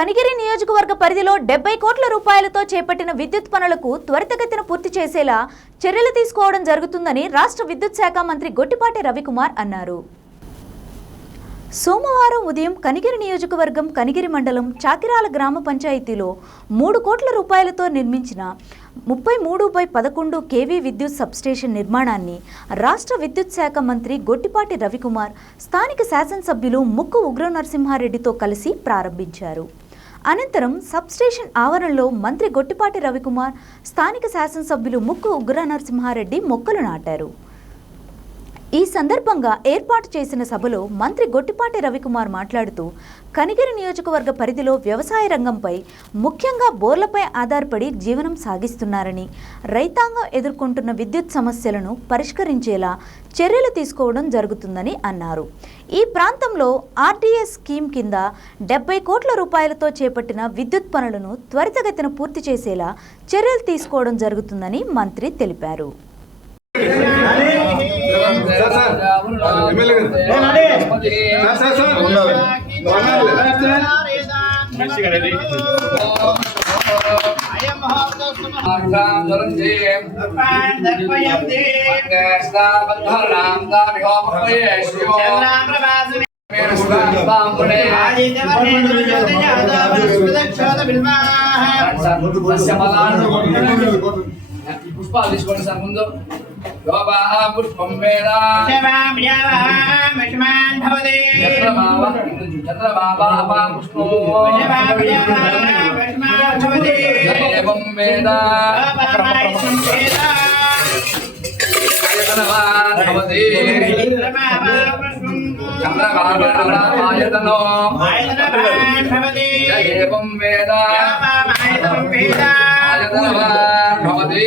కనిగిరి నియోజకవర్గ పరిధిలో డెబ్బై కోట్ల రూపాయలతో చేపట్టిన విద్యుత్ పనులకు త్వరితగతిన పూర్తి చేసేలా చర్యలు తీసుకోవడం జరుగుతుందని రాష్ట్ర విద్యుత్ శాఖ మంత్రి గొట్టిపాటి రవికుమార్ అన్నారు. సోమవారం ఉదయం కనిగిరి నియోజకవర్గం కనిగిరి మండలం చాకిరాల గ్రామ పంచాయతీలో మూడు కోట్ల రూపాయలతో నిర్మించిన ముప్పై మూడు బై పదకొండు కేవీ విద్యుత్ సబ్స్టేషన్ నిర్మాణాన్ని రాష్ట్ర విద్యుత్ శాఖ మంత్రి గొట్టిపాటి రవికుమార్ స్థానిక శాసనసభ్యులు ముక్కు ఉగ్ర నరసింహారెడ్డితో కలిసి ప్రారంభించారు. అనంతరం సబ్స్టేషన్ ఆవరణలో మంత్రి గొట్టిపాటి రవికుమార్ స్థానిక శాసనసభ్యులు ముక్కు ఉగ్ర నరసింహారెడ్డి మొక్కలు నాటారు. ఈ సందర్భంగా ఏర్పాటు చేసిన సభలో మంత్రి గొట్టిపాటి రవికుమార్ మాట్లాడుతూ కనిగిరి నియోజకవర్గ పరిధిలో వ్యవసాయ రంగంపై ముఖ్యంగా బోర్లపై ఆధారపడి జీవనం సాగిస్తున్నారని రైతాంగం ఎదుర్కొంటున్న విద్యుత్ సమస్యలను పరిష్కరించేలా చర్యలు తీసుకోవడం జరుగుతుందని అన్నారు. ఈ ప్రాంతంలో ఆర్టీఎస్ స్కీమ్ కింద డెబ్బై కోట్ల రూపాయలతో చేపట్టిన విద్యుత్ పనులను త్వరితగతిన పూర్తి చేసేలా చర్యలు తీసుకోవడం జరుగుతుందని మంత్రి తెలిపారు. పుష్పాలు తీసుకోండి సార్ ముందు. లోపా పుష్పం వేద చంద్రబాబా చంద్రబాబా అపా పుష్పం దేవం వేద ఆయతనవాన్ భవతి చంద్రబాబా ఆయతనో ఏవం వేద ఆయతనవాన్ భవతి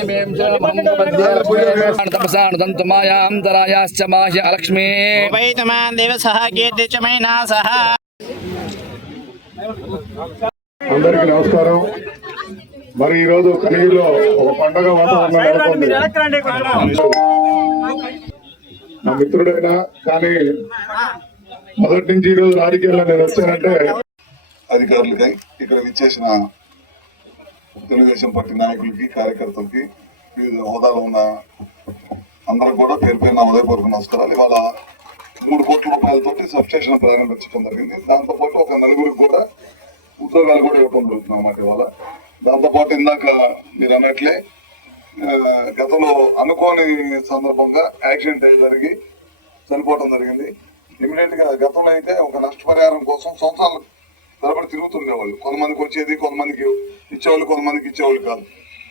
మూడు వ్యర్థమని అడుగుతున్నారు లోడ్ ఉంది. రమ్మన్నా. తంతుమాయాంతరాయాశ్చ బాహ్య అలక్ష్మీ అందరికీ నమస్కారం మరి ఈరోజు రోజు ఒక పండగ వాతావరణం నా మిత్రుడైనా కానీ మొదటి నుంచి ఈరోజు రాజకీయాల్లో నేను వచ్చానంటే అధికారులకి ఇక్కడ విచ్చేసిన తెలుగుదేశం పార్టీ నాయకులకి కార్యకర్తలకి వివిధ హోదాలో ఉన్న అందరూ కూడా పేరు పేరున ఉదయపూర్వక నమస్కారాలు. ఇవాళ మూడు కోట్ల రూపాయలతోటి సబ్స్టేషన్ ప్రారంభించడం జరిగింది. దాంతో పాటు ఒక నలుగురికి కూడా ఉద్యోగాలు కూడా ఇవ్వడం జరుగుతుంది అన్నమాట ఇవాళ. దాంతోపాటు ఇందాక మీరు అన్నట్లే గతంలో అనుకోని సందర్భంగా యాక్సిడెంట్ అయ్యి జరిగి చనిపోవడం జరిగింది. ఇమీడియట్గా గతంలో అయితే ఒక నష్టపరిహారం కోసం సంవత్సరాలు తరబడి తిరుగుతుండేవాళ్ళు కొంతమందికి వచ్చేది కొంతమందికి ఇచ్చేవాళ్ళు కొంతమందికి ఇచ్చేవాళ్ళు కాదు.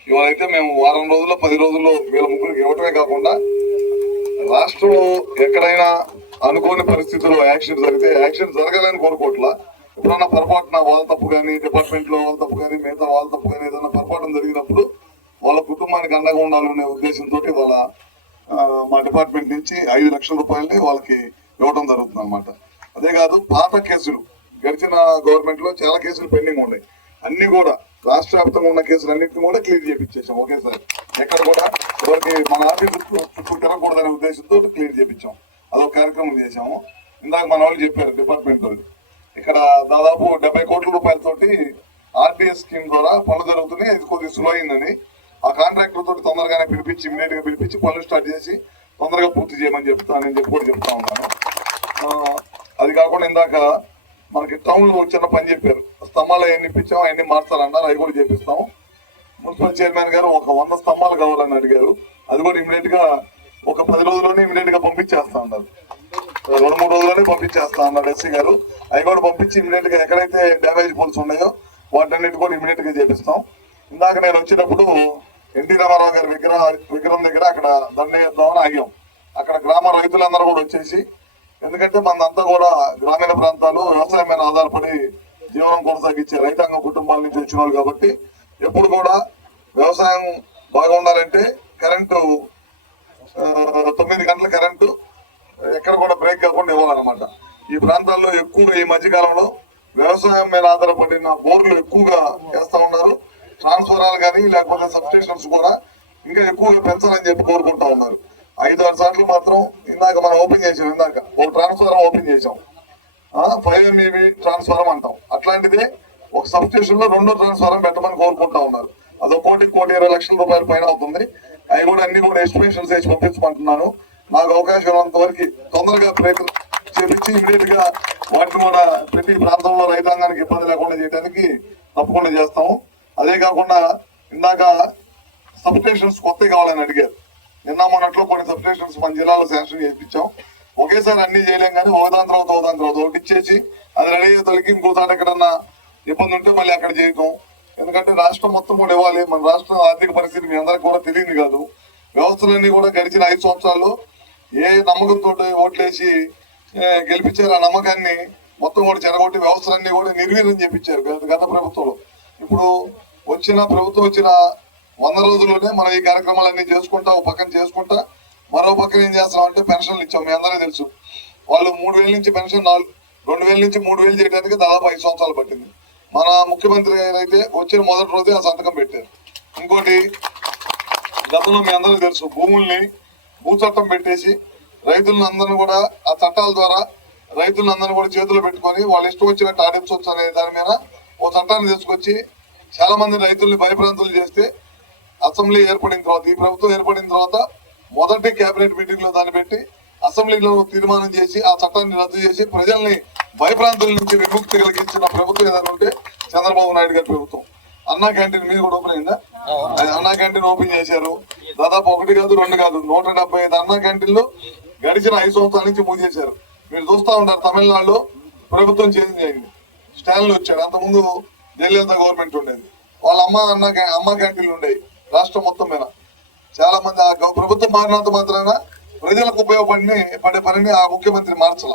ఇవాళ అయితే మేము వారం రోజుల్లో పది రోజుల్లో వీళ్ళ ముగ్గురికి ఇవ్వటమే కాకుండా రాష్ట్రంలో ఎక్కడైనా అనుకోని పరిస్థితుల్లో యాక్సిడెంట్ జరిగితే యాక్సిడెంట్ జరగాలని కోరుకోవట్లా. ఎప్పుడన్నా పొరపాటున వాళ్ళ తప్పు కానీ డిపార్ట్మెంట్లో వాళ్ళ తప్పు కానీ మిగతా వాళ్ళ తప్పు కానీ ఏదైనా పొరపాటు జరిగినప్పుడు వాళ్ళ కుటుంబానికి అండగా ఉండాలనే ఉద్దేశంతో వాళ్ళ మా డిపార్ట్మెంట్ నుంచి ఐదు లక్షల రూపాయలని వాళ్ళకి ఇవ్వడం జరుగుతుంది అనమాట అదే కాదు పాత కేసులు. గడిచిన గవర్నమెంట్లో చాలా కేసులు పెండింగ్ ఉన్నాయి. అన్ని కూడా రాష్ట్ర వ్యాప్తంగా ఉన్న కేసులు అన్నింటినీ కూడా క్లియర్ చేయించేసాం ఒకేసారి ఎక్కడ కూడా ఎవరికి మన ఆఫీస్ చుట్టూ తిరగకూడదనే ఉద్దేశంతో క్లియర్ చేయించాం అదొక కార్యక్రమం చేశాము. ఇందాక మన వాళ్ళు చెప్పారు డిపార్ట్మెంట్ వాళ్ళు ఇక్కడ దాదాపు డెబ్బై కోట్ల రూపాయలతోటి ఆర్టీఎస్ స్కీమ్ ద్వారా పనులు జరుగుతున్నాయి. ఇది కొద్దిగా స్లో అయిందని. ఆ కాంట్రాక్టర్ తోటి తొందరగానే పిలిపించి ఇమీడియట్గా పిలిపించి పనులు స్టార్ట్ చేసి తొందరగా పూర్తి చేయమని చెప్తానని చెప్పి కూడా చెప్తా ఉన్నాను. అది కాకుండా ఇందాక మనకి టౌన్లో చిన్న పని చెప్పారు. స్తంభాలు అవన్నీ ఇప్పించాము అవన్నీ మార్చాలన్నారు అవి కూడా చేపిస్తాము. మున్సిపల్ చైర్మన్ గారు ఒక వంద స్తంభాలు కావాలని అడిగారు. అది కూడా ఇమీడియట్గా ఒక పది రోజుల్లోనే ఇమీడియట్గా పంపించేస్తా ఉన్నారు రెండు మూడు రోజుల్లోనే పంపించేస్తా అన్నారు ఎస్సీ గారు. అవి కూడా పంపించి ఇమీడియట్గా ఎక్కడైతే డ్యామేజ్ పోల్స్ ఉన్నాయో వాటన్నిటి కూడా ఇమీడియట్గా చేపిస్తాం. ఇందాక నేను వచ్చినప్పుడు ఎన్టీ రామారావు గారి విగ్రహ విగ్రహం దగ్గర అక్కడ దండేద్దామని ఆగాం. అక్కడ గ్రామ రైతులందరూ కూడా వచ్చేసి ఎందుకంటే మనదంతా కూడా గ్రామీణ ప్రాంతాలు వ్యవసాయం మీద ఆధారపడి జీవనం కొనసాగించే రైతాంగ కుటుంబాల నుంచి వచ్చిన వాళ్ళు కాబట్టి ఎప్పుడు కూడా వ్యవసాయం బాగుండాలంటే కరెంటు తొమ్మిది గంటల కరెంటు ఎక్కడ కూడా బ్రేక్ కాకుండా ఇవ్వాలన్నమాట. ఈ ప్రాంతాల్లో ఎక్కువగా ఈ మధ్యకాలంలో వ్యవసాయం మీద ఆధారపడిన బోర్లు ఎక్కువగా వేస్తూ ఉన్నారు. ట్రాన్స్ఫరాలు కానీ లేకపోతే సబ్స్టేషన్స్ కూడా ఇంకా ఎక్కువగా పెంచాలని చెప్పి కోరుకుంటా ఉన్నారు. ఐదు ఆరు సార్లు మాత్రం ఇందాక మనం ఓపెన్ చేసాం ఇందాక ఒక ట్రాన్స్ఫారం ఓపెన్ చేసాం ఫైవ్ ఎంఈవి ట్రాన్స్ఫారం అంటాం. అట్లాంటిదే ఒక సబ్స్టేషన్లో రెండో ట్రాన్స్ఫారం పెట్టమని కోరుకుంటా ఉన్నారు. అది కోటి కోటి ఇరవై లక్షల రూపాయల పైన అవుతుంది. అవి కూడా అన్ని కూడా ఎస్టిమేషన్స్ వేసి పంపించమంటున్నాను. నాకు అవకాశం ఉన్నంత వరకు తొందరగా ప్రయత్నం చేపించి ఇమీడియట్గా వాటిని కూడా ప్రతి ప్రాంతంలో రైతాంగానికి ఇబ్బంది లేకుండా చేయడానికి తప్పకుండా చేస్తాము. అదే కాకుండా ఇందాక సబ్ స్టేషన్స్ కొత్తవి కావాలని అడిగారు. నిన్న మొన్నట్లో కొన్ని సబ్స్టేషన్స్ మన జిల్లాలో శాంక్షన్ చేయించాం. ఒకేసారి అన్ని చేయలేం కానీ ఒకదాని తర్వాత ఒకదాని తర్వాత ఒకటి ఇచ్చేసి అది రెడీ అయ్యే తొలగి ఇంకోసారి ఎక్కడన్నా ఇబ్బంది ఉంటే మళ్ళీ అక్కడ చేయటం. ఎందుకంటే రాష్ట్రం మొత్తం కూడా ఇవ్వాలి. మన రాష్ట్ర ఆర్థిక పరిస్థితి మీ అందరికి కూడా తెలియదు కాదు. వ్యవస్థలన్నీ కూడా గడిచిన ఐదు సంవత్సరాల్లో ఏ నమ్మకంతో ఓట్లేసి గెలిపించారు ఆ నమ్మకాన్ని మొత్తం కూడా చెరగొట్టి వ్యవస్థలన్నీ కూడా నిర్వీర్యం చేపించారు గత ప్రభుత్వంలో. ఇప్పుడు వచ్చిన ప్రభుత్వం వచ్చిన వంద రోజుల్లోనే మనం ఈ కార్యక్రమాలన్నీ చేసుకుంటా ఒక పక్కన చేసుకుంటా మరో పక్కన ఏం చేస్తున్నాం అంటే పెన్షన్లు ఇచ్చాం మీ అందరికీ తెలుసు. వాళ్ళు మూడు వేల నుంచి పెన్షన్ నాలుగు రెండు వేల నుంచి మూడు వేలు చేయడానికి దాదాపు ఐదు సంవత్సరాలు పట్టింది. మన ముఖ్యమంత్రి గారు అయితే వచ్చిన మొదటి రోజే ఆ సంతకం పెట్టారు. ఇంకోటి గతంలో మీ అందరికీ తెలుసు భూముల్ని భూ చట్టం పెట్టేసి రైతులను అందరిని కూడా ఆ చట్టాల ద్వారా రైతులను అందరిని కూడా చేతులు పెట్టుకొని వాళ్ళు ఇష్టం వచ్చినట్టు ఆడించవచ్చు అనే దాని మీద ఓ చట్టాన్ని తీసుకొచ్చి చాలా మంది రైతుల్ని భయప్రాంతులు చేస్తే అసెంబ్లీ ఏర్పడిన తర్వాత ఈ ప్రభుత్వం ఏర్పడిన తర్వాత మొదటి కేబినెట్ మీటింగ్లో దాన్ని పెట్టి అసెంబ్లీలో తీర్మానం చేసి ఆ చట్టాన్ని రద్దు చేసి ప్రజల్ని భయప్రాంతుల నుంచి విముక్తి కలిగించిన ప్రభుత్వం ఏదైనా ఉంటే చంద్రబాబు నాయుడు గారి ప్రభుత్వం. అన్నా క్యాంటీన్ మీద కూడా ఓపెన్ అయిందా? అది అన్నా క్యాంటీన్ ఓపెన్ చేశారు. దాదాపు ఒకటి కాదు రెండు కాదు నూట డెబ్బై ఐదు అన్నా క్యాంటీన్లు గడిచిన ఐదు సంవత్సరాల నుంచి మూసేశారు మీరు చూస్తా ఉంటారు తమిళనాడులో ప్రభుత్వం చేంజ్ అయింది. స్టాన్లు వచ్చాడు. అంతకుముందు జయలలిత గవర్నమెంట్ ఉండేది. వాళ్ళ అమ్మ అన్న అమ్మ క్యాంటీన్లు ఉండేవి. రాష్ట్రం మొత్తం మీద చాలా మంది ఆ ప్రభుత్వం మారినంత మాత్రాన ప్రజలకు ఉపయోగపడిన పడే పనిని ఆ ముఖ్యమంత్రి మార్చాల.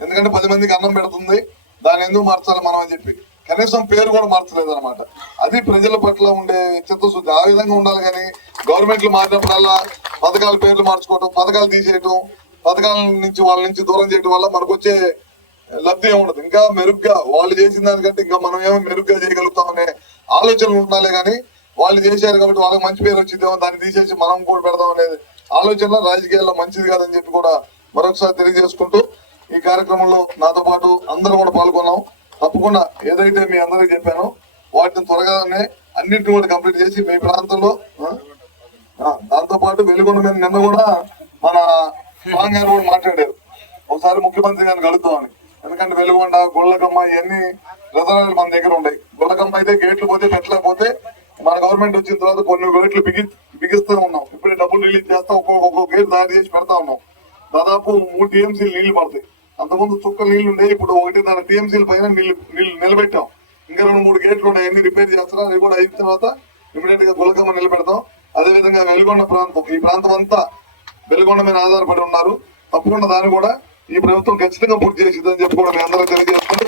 ఎందుకంటే పది మందికి అన్నం పెడుతుంది దాన్ని ఎందుకు మార్చాలి మనం అని చెప్పి. కనీసం పేరు కూడా మార్చలేదు అనమాట అది ప్రజల పట్ల ఉండే చిత్తశుద్ధి. ఆ విధంగా ఉండాలి కానీ గవర్నమెంట్లు మారినప్పుడల్లా పథకాల పేర్లు మార్చుకోవటం పథకాలు తీసేయటం పథకాల నుంచి వాళ్ళ నుంచి దూరం చేయడం వల్ల మనకు వచ్చే లబ్ధి ఏముండదు ఇంకా మెరుగ్గా వాళ్ళు చేసిన దానికంటే ఇంకా మనం ఏమో మెరుగ్గా చేయగలుగుతామనే ఆలోచనలు ఉండాలి కానీ వాళ్ళు చేశారు కాబట్టి వాళ్ళకి మంచి పేరు వచ్చిందేమో దాన్ని తీసేసి మనం కూడా పెడదాం అనేది ఆలోచన రాజకీయాల్లో మంచిది కాదని చెప్పి కూడా మరొకసారి తెలియజేసుకుంటూ ఈ కార్యక్రమంలో నాతో పాటు అందరూ కూడా పాల్గొన్నాం. తప్పకుండా ఏదైతే మీ అందరికీ చెప్పానో వాటిని త్వరగానే అన్నింటిని కూడా కంప్లీట్ చేసి మీ ప్రాంతంలో దాంతోపాటు దాంతో పాటు వెలుగొండ మీద నిన్న కూడా మన స్వామి గారు కూడా మాట్లాడారు. ఒకసారి ముఖ్యమంత్రి గారిని కలుద్దామని ఎందుకంటే వెలుగొండ గొల్లకమ్మ ఇవన్నీ రిజర్వాయర్లు మన దగ్గర ఉన్నాయి గొల్లకమ్మ అయితే గేట్లు పోతే పెట్టలేకపోతే మన గవర్నమెంట్ వచ్చిన తర్వాత కొన్ని గేట్లు బిగి బిగిస్తూ ఉన్నాం. ఇప్పుడే డబ్బులు రిలీజ్ చేస్తాం ఒక్కొక్క ఒక్కొక్క గేట్ తయారు చేసి పెడతా ఉన్నాం. దాదాపు మూడు టీఎంసీలు నీళ్ళు పడతాయి. అంతకుముందు చుక్క నీళ్ళు ఉండేవి ఇప్పుడు ఒకటి దాని టీఎంసీల పైన నీళ్ళు నీళ్ళు నిలబెట్టాం. ఇంకా రెండు మూడు గేట్లు ఉన్నాయి అన్ని రిపేర్ చేస్తున్నాం అవి కూడా అయిన తర్వాత ఇమీడియట్గా గులకమ్మ నిలబెడతాం. అదే విధంగా వెలుగొండ ప్రాంతం ఈ ప్రాంతం అంతా వెలుగొండ మీద ఆధారపడి ఉన్నారు. తప్పకుండా దాన్ని కూడా ఈ ప్రభుత్వం ఖచ్చితంగా పూర్తి చేసిందని చెప్పి కూడా మీ అందరూ తెలియజేసుకుంటూ